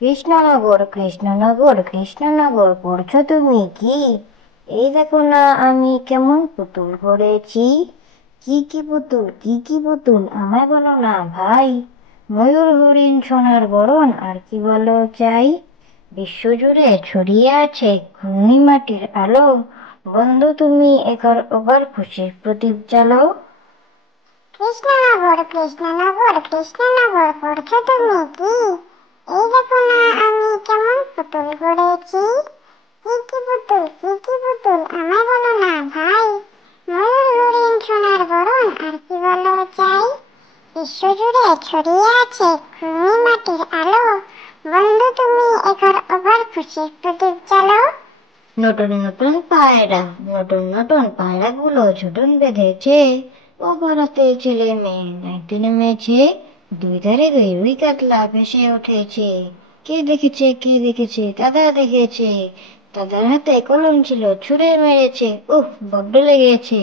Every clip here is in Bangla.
কৃষ্ণনগর কৃষ্ণনগর কৃষ্ণনগর পড়ছো তুমি কি? এই দেখো না আমি কেমন পুতুল গড়েছি। কি কি পুতুল, কি কি পুতুল, আমায় বলো না ভাই। ময়ূর হরিণ সোনার বরণ আর কি বলো চাই। বিশ্বজুড়ে ছড়িয়ে আছে ঘূর্ণি মাটির আলো। বন্ধু তুমি এবার ওবার খুশির প্রদীপ জ্বালাও। কৃষ্ণনগর কৃষ্ণনগর কৃষ্ণনগর পড়ছো তুমি কি? এই দেখো না আমি কেমন পুতুল গড়েছি। কি কি পুতুল, কি কি পুতুল, আমায় বলো না ভাই। ময়ূর হরিণ সোনার বরণ আর কি বলো চাই। বিশ্বজুড়ে ছড়িয়ে আছে ঘূর্ণি মাটির আলো। বন্ধু তুমি এবার ওভার খুশির প্রদীপ জ্বালাও। নতুন নতুন পায়রা, নতুন নতুন পায়রাগুলো ঝুটুন বেঁধেছে। ও পাড়াতে ছেলে মেয়ে নাইতে নেমেছে। দুই ধারে দুই কাতলা ভেসে উঠেছে। কে দেখেছে, কে দেখেছে, দাদা দেখেছে। দাদার হাতে কলম ছিল, ছুঁড়ে মেরেছে। উফ, বড্ড লেগেছে।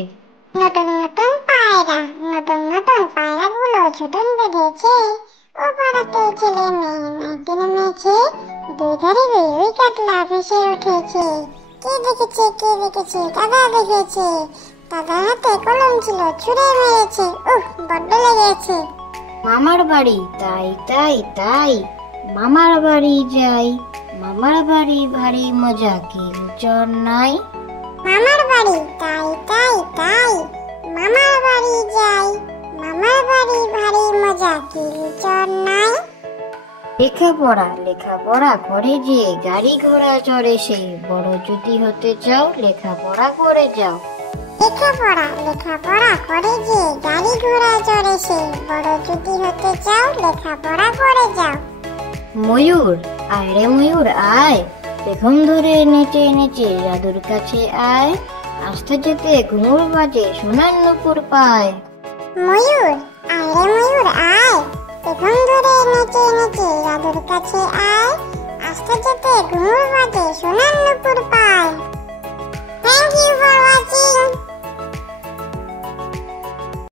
নতুন নতুন পায়রা, নতুন নতুন পায়রাগুলো ঝুটুন বেঁধেছে। ও পাড়াতে ছেলে মেয়ে নাইতে নেমেছে। দুই ধারে দুই কাতলা ভেসে উঠেছে। কে দেখেছে, কে দেখেছে, দাদা দেখেছে। দাদার হাতে কলম ছিল, ছুঁড়ে মেরেছে। উফ, বড্ড লেগেছে। মামার বাড়ি তাই তাই তাই, মামার বাড়ি যাই। মামার বাড়ি ভারী মজা, কি চর নাই। মামার বাড়ি তাই তাই তাই, মামার বাড়ি যাই। মামার বাড়ি ভারী মজা, কি চর নাই। লেখাপড়া করে যে গাড়ি ঘোড়া চড়ে সে। বড় যদি হতে চাও লেখাপড়া করে যাও। লেখাপড়া করে যে গাড়ি ঘোড়া চড়ে সে। বড় যদি হতে চাও লেখাপড়া করে যাও। ময়ূর আয় রে ময়ূর আয়, পেখম ধরে নেচে নেচে জাদুর কাছে আয়। আসতে যেতে ঘুঙুর বাজে সোনার নুপুর পায়। ময়ূর আয় রে ময়ূর আয়, পেখম ধরে নেচে নেচে জাদুর কাছে আয়। আসতে যেতে ঘুঙুর বাজে সোনার নুপুর পায়। Thank you for watching.